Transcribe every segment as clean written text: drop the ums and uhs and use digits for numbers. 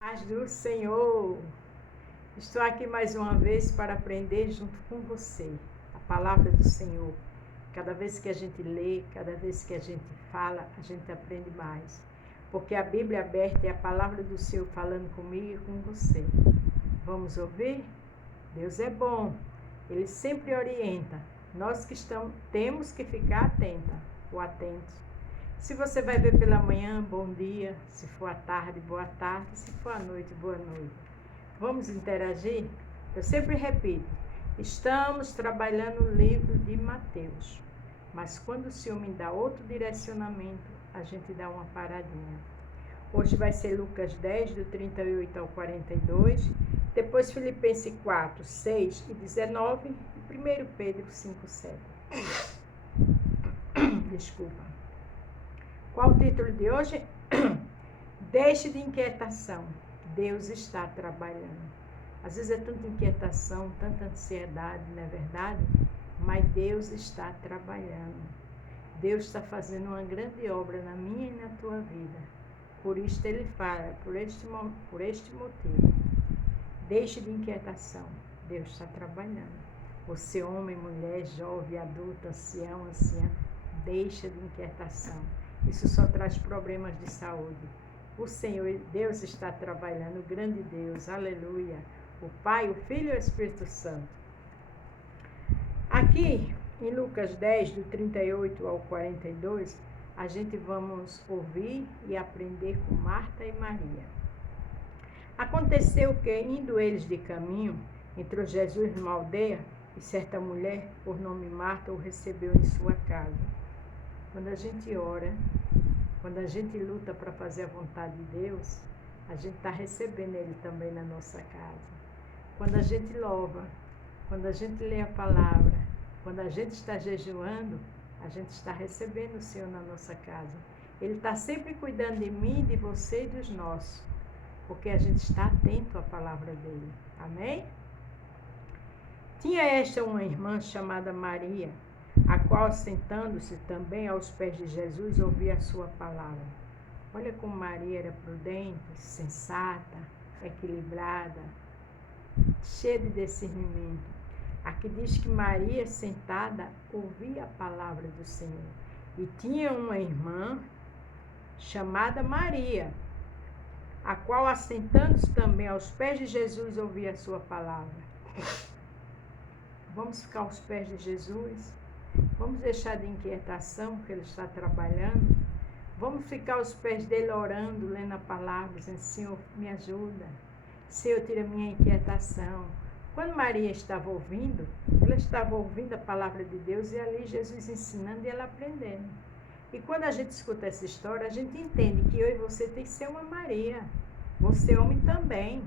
Paz do Senhor, estou aqui mais uma vez para aprender junto com você a palavra do Senhor. Cada vez que a gente lê, cada vez que a gente fala, a gente aprende mais. Porque a Bíblia aberta é a palavra do Senhor falando comigo e com você. Vamos ouvir? Deus é bom, Ele sempre orienta. Nós que temos que ficar atentos. Se você vai ver pela manhã, bom dia. Se for à tarde, boa tarde. Se for à noite, boa noite. Vamos interagir? Eu sempre repito, estamos trabalhando o livro de Mateus. Mas quando o Senhor me dá outro direcionamento, a gente dá uma paradinha. Hoje vai ser Lucas 10, do 38 ao 42. Depois Filipenses 4, 6 e 19. E 1 Pedro 5, 7. Desculpa. Qual o título de hoje? Deixe de inquietação. Deus está trabalhando. Às vezes é tanta inquietação, tanta ansiedade, não é verdade? Mas Deus está trabalhando. Deus está fazendo uma grande obra na minha e na tua vida. Por isso Ele fala, por este motivo. Deixe de inquietação. Deus está trabalhando. Você, homem, mulher, jovem, adulto, ancião, anciã, deixa de inquietação. Isso só traz problemas de saúde. O Senhor, Deus está trabalhando, o grande Deus, aleluia. O Pai, o Filho e o Espírito Santo. Aqui, em Lucas 10, do 38 ao 42, a gente vamos ouvir e aprender com Marta e Maria. Aconteceu que, indo eles de caminho, entrou Jesus numa aldeia, e certa mulher, por nome Marta, o recebeu em sua casa. Quando a gente ora, quando a gente luta para fazer a vontade de Deus, a gente está recebendo Ele também na nossa casa. Quando a gente louva, quando a gente lê a palavra, quando a gente está jejuando, a gente está recebendo o Senhor na nossa casa. Ele está sempre cuidando de mim, de você e dos nossos, porque a gente está atento à palavra dEle. Amém? Tinha esta uma irmã chamada Maria, a qual, sentando-se também aos pés de Jesus, ouvia a sua palavra. Olha como Maria era prudente, sensata, equilibrada, cheia de discernimento. Aqui diz que Maria, sentada, ouvia a palavra do Senhor. E tinha uma irmã chamada Maria, a qual, assentando-se também aos pés de Jesus, ouvia a sua palavra. Vamos ficar aos pés de Jesus? Vamos deixar de inquietação, que Ele está trabalhando. Vamos ficar aos pés dEle orando, lendo a palavra, dizendo, Senhor, me ajuda. Senhor, tira a minha inquietação. Quando Maria estava ouvindo, ela estava ouvindo a palavra de Deus e ali Jesus ensinando e ela aprendendo. E quando a gente escuta essa história, a gente entende que eu e você tem que ser uma Maria. Você, homem, também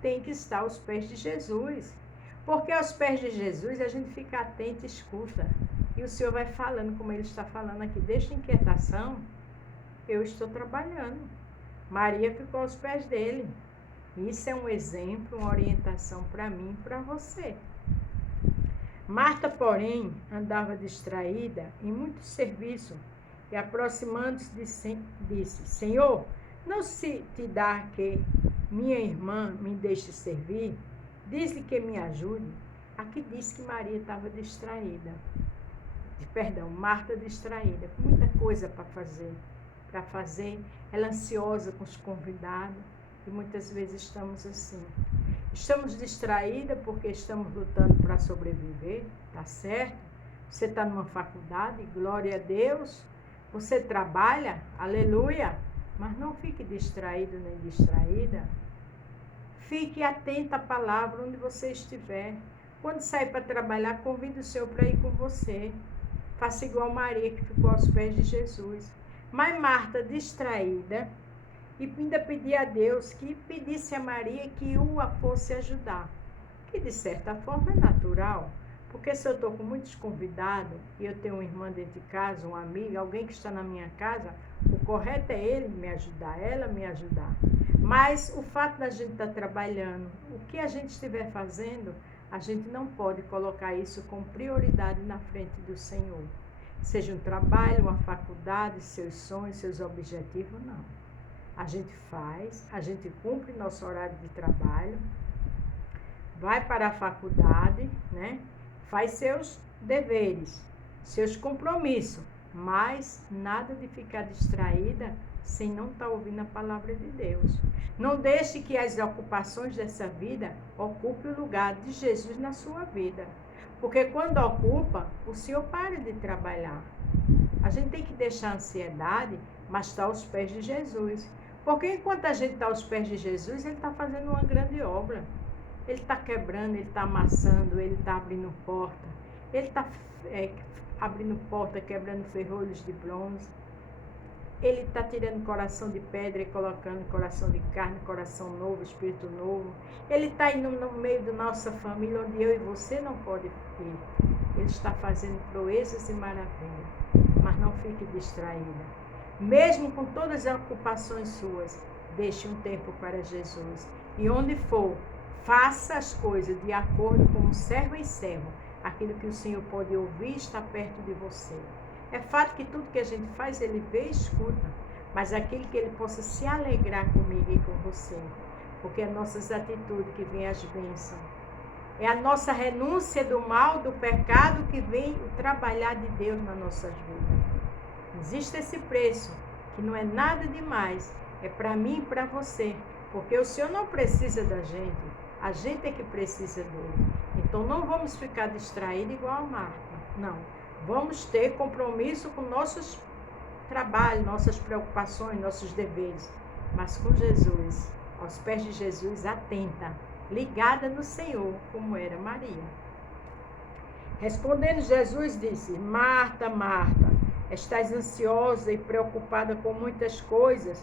tem que estar aos pés de Jesus. Porque aos pés de Jesus a gente fica atento e escuta. E o Senhor vai falando, como Ele está falando aqui, deixa inquietação, eu estou trabalhando. Maria ficou aos pés dEle. Isso é um exemplo, uma orientação para mim e para você. Marta, porém, andava distraída em muito serviço e, aproximando-se, disse, Senhor, não se te dá que minha irmã me deixe servir? Diz-lhe que me ajude. Aqui diz que Maria estava distraída. Marta distraída, com muita coisa para fazer. Ela ansiosa com os convidados. E muitas vezes estamos assim. Estamos distraídas porque estamos lutando para sobreviver, tá certo? Você está numa faculdade, glória a Deus. Você trabalha, aleluia. Mas não fique distraído nem distraída. Fique atento à palavra onde você estiver. Quando sair para trabalhar, convide o Senhor para ir com você. Faça igual Maria, que ficou aos pés de Jesus. Mas Marta, distraída, e ainda pedia a Deus que pedisse a Maria que a fosse ajudar. Que de certa forma é natural. Porque se eu estou com muitos convidados, e eu tenho uma irmã dentro de casa, uma amiga, alguém que está na minha casa, o correto é ele me ajudar, ela me ajudar. Mas o fato da gente estar trabalhando, o que a gente estiver fazendo, a gente não pode colocar isso com prioridade na frente do Senhor. Seja um trabalho, uma faculdade, seus sonhos, seus objetivos, não. A gente faz, a gente cumpre nosso horário de trabalho, vai para a faculdade, né? Faz seus deveres, seus compromissos, mas nada de ficar distraída sem não estar ouvindo a palavra de Deus. Não deixe que as ocupações dessa vida ocupem o lugar de Jesus na sua vida. Porque quando ocupa, o Senhor para de trabalhar. A gente tem que deixar a ansiedade, mas estar aos pés de Jesus. Porque enquanto a gente está aos pés de Jesus, Ele está fazendo uma grande obra. Ele está quebrando, Ele está amassando, Ele está abrindo porta. Ele está abrindo porta, quebrando ferrolhos de bronze. Ele está tirando coração de pedra e colocando coração de carne, coração novo, espírito novo. Ele está indo no meio da nossa família, onde eu e você não podemos ir. Ele está fazendo proezas e maravilhas. Mas não fique distraída. Mesmo com todas as ocupações suas, deixe um tempo para Jesus. E onde for, faça as coisas de acordo com servo e servo. Aquilo que o Senhor pode ouvir está perto de você. É fato que tudo que a gente faz, Ele vê e escuta. Mas aquilo que Ele possa se alegrar comigo e com você. Porque é nossas atitudes que vêm as bênçãos. É a nossa renúncia do mal, do pecado, que vem o trabalhar de Deus nas nossas vidas. Existe esse preço, que não é nada demais. É para mim e para você. Porque o Senhor não precisa da gente. A gente é que precisa dele. Então não vamos ficar distraídos igual a Marta. Não. Vamos ter compromisso com nossos trabalhos, nossas preocupações, nossos deveres. Mas com Jesus, aos pés de Jesus, atenta, ligada no Senhor, como era Maria. Respondendo Jesus, disse: Marta, Marta, estás ansiosa e preocupada com muitas coisas,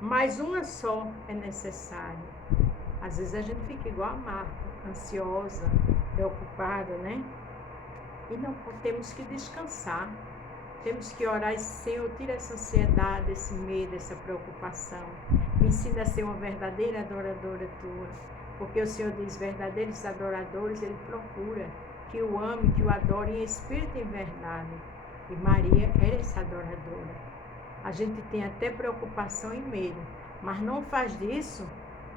mas uma só é necessária. Às vezes a gente fica igual a Marta, ansiosa, preocupada, né? E não temos que descansar. Temos que orar, Senhor, tira essa ansiedade, esse medo, essa preocupação. Me ensina a ser uma verdadeira adoradora tua. Porque o Senhor diz, verdadeiros adoradores, Ele procura que o ame, que o adore em espírito e em verdade. E Maria era essa adoradora. A gente tem até preocupação e medo, mas não faz disso,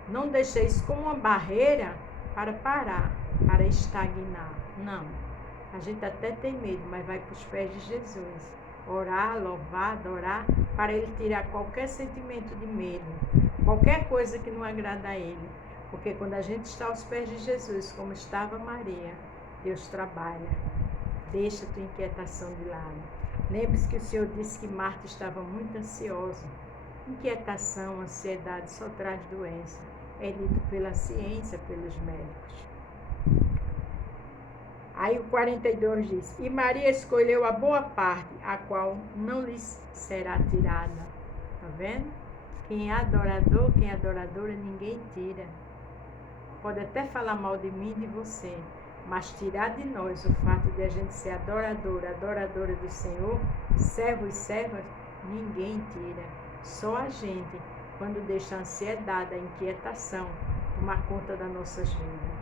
não deixa isso como uma barreira para parar, para estagnar. Não. A gente até tem medo, mas vai para os pés de Jesus. Orar, louvar, adorar, para Ele tirar qualquer sentimento de medo, qualquer coisa que não agrada a Ele. Porque quando a gente está aos pés de Jesus, como estava Maria, Deus trabalha. Deixa a tua inquietação de lado. Lembre-se que o Senhor disse que Marta estava muito ansiosa. Inquietação, ansiedade só traz doença. É dito pela ciência, pelos médicos. Aí o 42 diz, e Maria escolheu a boa parte, a qual não lhe será tirada. Tá vendo? Quem é adorador, quem é adoradora, ninguém tira. Pode até falar mal de mim e de você, mas tirar de nós o fato de a gente ser adoradora, adoradora do Senhor, servo e serva, ninguém tira. Só a gente, quando deixa a ansiedade, a inquietação, tomar conta das nossas vidas.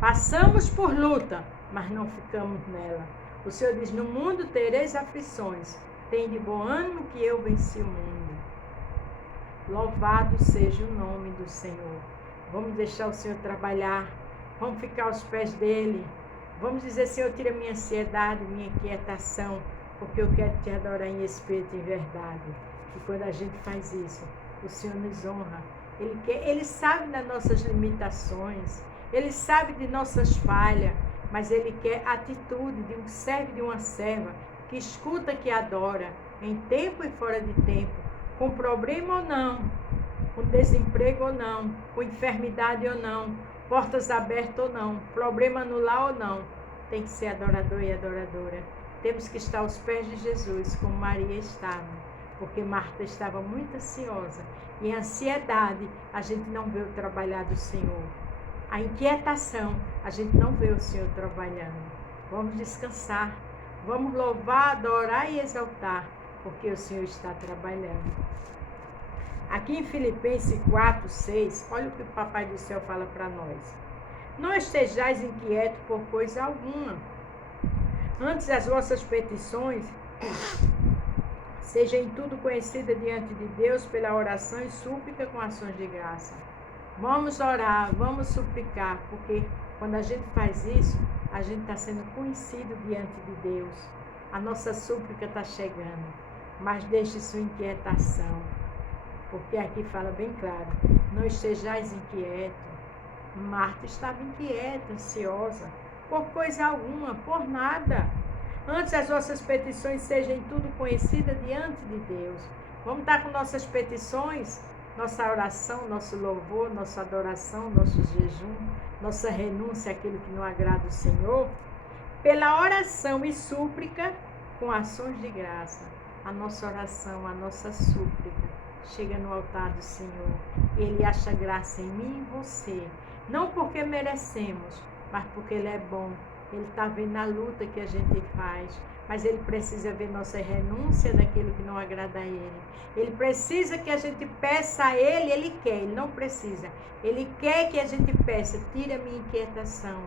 Passamos por luta, mas não ficamos nela. O Senhor diz, no mundo tereis aflições, tem de bom ânimo que eu venci o mundo. Louvado seja o nome do Senhor. Vamos deixar o Senhor trabalhar, vamos ficar aos pés dele. Vamos dizer, Senhor, tira minha ansiedade, minha inquietação, porque eu quero te adorar em espírito e em verdade. E quando a gente faz isso, o Senhor nos honra. Ele sabe das nossas limitações, Ele sabe de nossas falhas, mas Ele quer a atitude de um servo e de uma serva que escuta, que adora, em tempo e fora de tempo, com problema ou não, com desemprego ou não, com enfermidade ou não, portas abertas ou não, problema no lar ou não. Tem que ser adorador e adoradora. Temos que estar aos pés de Jesus, como Maria estava, porque Marta estava muito ansiosa. E a ansiedade, a gente não vê o trabalhar do Senhor. A inquietação, a gente não vê o Senhor trabalhando. Vamos descansar, vamos louvar, adorar e exaltar, porque o Senhor está trabalhando. Aqui em Filipenses 4, 6, olha o que o Papai do Céu fala para nós. Não estejais inquietos por coisa alguma. Antes as vossas petições Seja em tudo conhecida diante de Deus pela oração e súplica com ações de graça. Vamos orar, vamos suplicar, porque quando a gente faz isso, a gente está sendo conhecido diante de Deus. A nossa súplica está chegando, mas deixe sua inquietação, porque aqui fala bem claro, não estejais inquietos. Marta estava inquieta, ansiosa, por coisa alguma, por nada. Antes as vossas petições sejam tudo conhecidas diante de Deus. Vamos estar com nossas petições, nossa oração, nosso louvor, nossa adoração, nosso jejum, nossa renúncia àquilo que não agrada o Senhor, pela oração e súplica com ações de graça. A nossa oração, a nossa súplica chega no altar do Senhor. Ele acha graça em mim e em você. Não porque merecemos, mas porque Ele é bom. Ele está vendo a luta que a gente faz, mas Ele precisa ver nossa renúncia daquilo que não agrada a Ele. Ele precisa que a gente peça a Ele, Ele quer, Ele não precisa. Ele quer que a gente peça, tira a minha inquietação,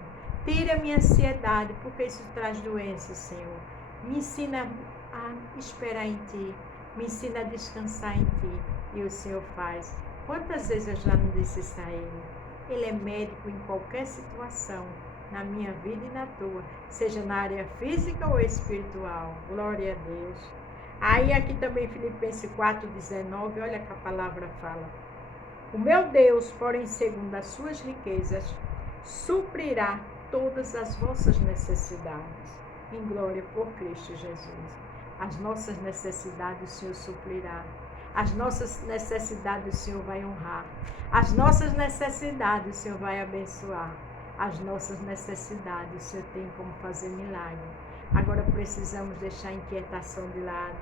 tira a minha ansiedade, porque isso traz doença, Senhor. Me ensina a esperar em Ti, me ensina a descansar em Ti. E o Senhor faz. Quantas vezes eu já não disse isso a Ele? Ele é médico em qualquer situação, na minha vida e na tua, seja na área física ou espiritual. Glória a Deus. Aí aqui também Filipenses 4,19, olha que a palavra fala. O meu Deus, porém, segundo as suas riquezas, suprirá todas as vossas necessidades, em glória por Cristo Jesus. As nossas necessidades o Senhor suprirá. As nossas necessidades o Senhor vai honrar. As nossas necessidades o Senhor vai abençoar. As nossas necessidades o Senhor tem como fazer milagre. Agora precisamos deixar a inquietação de lado.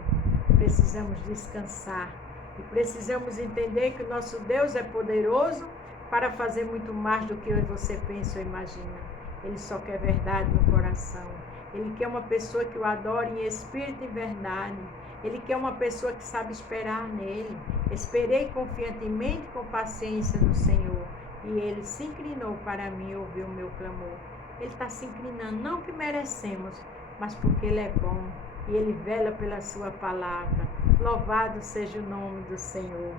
Precisamos descansar. E precisamos entender que o nosso Deus é poderoso para fazer muito mais do que você pensa ou imagina. Ele só quer verdade no coração. Ele quer uma pessoa que o adore em espírito e verdade. Ele quer uma pessoa que sabe esperar nele. Esperei confiantemente com paciência no Senhor. E Ele se inclinou para mim e ouviu o meu clamor. Ele está se inclinando, não que merecemos, mas porque Ele é bom. E Ele vela pela sua palavra. Louvado seja o nome do Senhor.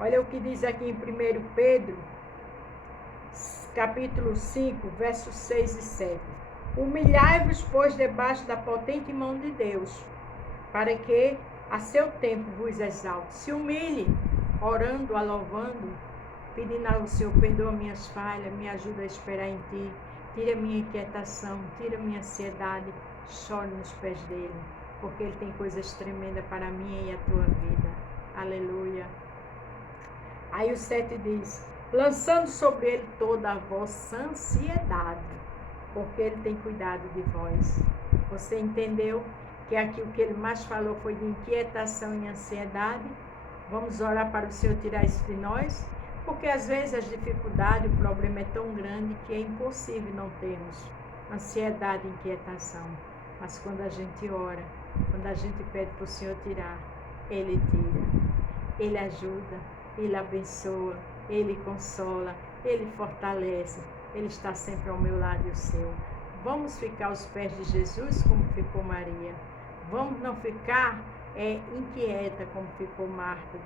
Olha o que diz aqui em 1 Pedro, capítulo 5, versos 6 e 7. Humilhai-vos, pois, debaixo da potente mão de Deus, para que a seu tempo vos exalte. Se humilhe, orando, louvando, pedindo ao Senhor, perdoa minhas falhas, me ajuda a esperar em Ti, tira minha inquietação, tira minha ansiedade, chore nos pés dEle, porque Ele tem coisas tremendas para a minha e a tua vida. Aleluia. Aí o 7 diz, lançando sobre Ele toda a vossa ansiedade, porque Ele tem cuidado de vós. Você entendeu que aqui o que Ele mais falou foi de inquietação e ansiedade? Vamos orar para o Senhor tirar isso de nós? Porque às vezes as dificuldades, o problema é tão grande que é impossível não termos ansiedade e inquietação. Mas quando a gente ora, quando a gente pede para o Senhor tirar, Ele tira. Ele ajuda, Ele abençoa, Ele consola, Ele fortalece. Ele está sempre ao meu lado e o seu. Vamos ficar aos pés de Jesus como ficou Maria. Vamos não ficar inquieta como ficou Marta,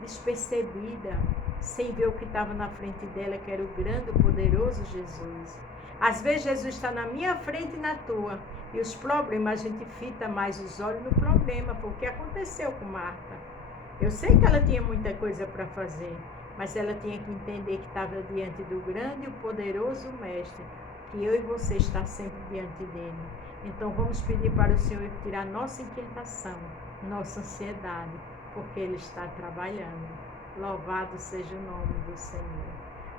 despercebida, sem ver o que estava na frente dela, que era o grande, o poderoso Jesus. Às vezes Jesus está na minha frente e na tua, e os problemas, a gente fita mais os olhos no problema, foi o que aconteceu com Marta. Eu sei que ela tinha muita coisa para fazer, mas ela tinha que entender que estava diante do grande e o poderoso Mestre, que eu e você está sempre diante dele. Então vamos pedir para o Senhor tirar nossa inquietação, nossa ansiedade, porque Ele está trabalhando. Louvado seja o nome do Senhor.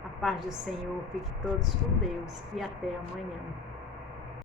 A paz do Senhor, fique todos com Deus e até amanhã.